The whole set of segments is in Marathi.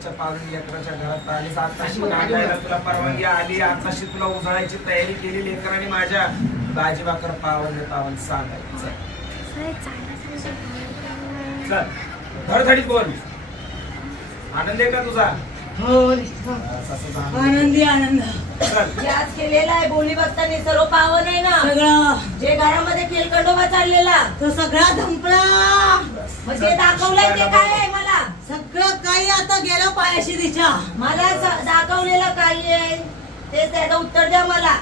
देवाच्या पावन लेकराच्या घरात आलीस. आताशी नांदायला तुला परवानगी आली. आताशी तुला उजळायची तयारी केली. लेकरांनी माझ्या भाजी भाकर पावन सांगायचं. चल धडधडीत बोल. आनंद आहे का तुझा? आनंदी आनंद. आज केलेला आहे बोली बघताना सर्व पावन आहे ना. सगळं जे घरामध्ये खेळखंडोबा चाललेला तो सगळा धंपला. म्हणजे दाखवलंय ते काय आहे मला. सगळं काही आता गेलं पायाशी तिच्या. मला दाखवलेलं काही आहे ते त्याचं उत्तर द्या मला.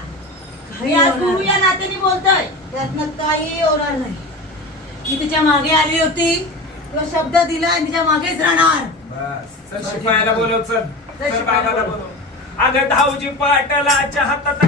मी आज गुरु या नात्याने बोलतोय. त्यातनं काही होणार नाही. मी तिच्या मागे आली होती, तुला शब्द दिला आणि तिच्या मागेच राहणार. बस चल शिपायाला बोलव. चल बाबाला बोलव. अगं धावजी पाटलाच्या हातात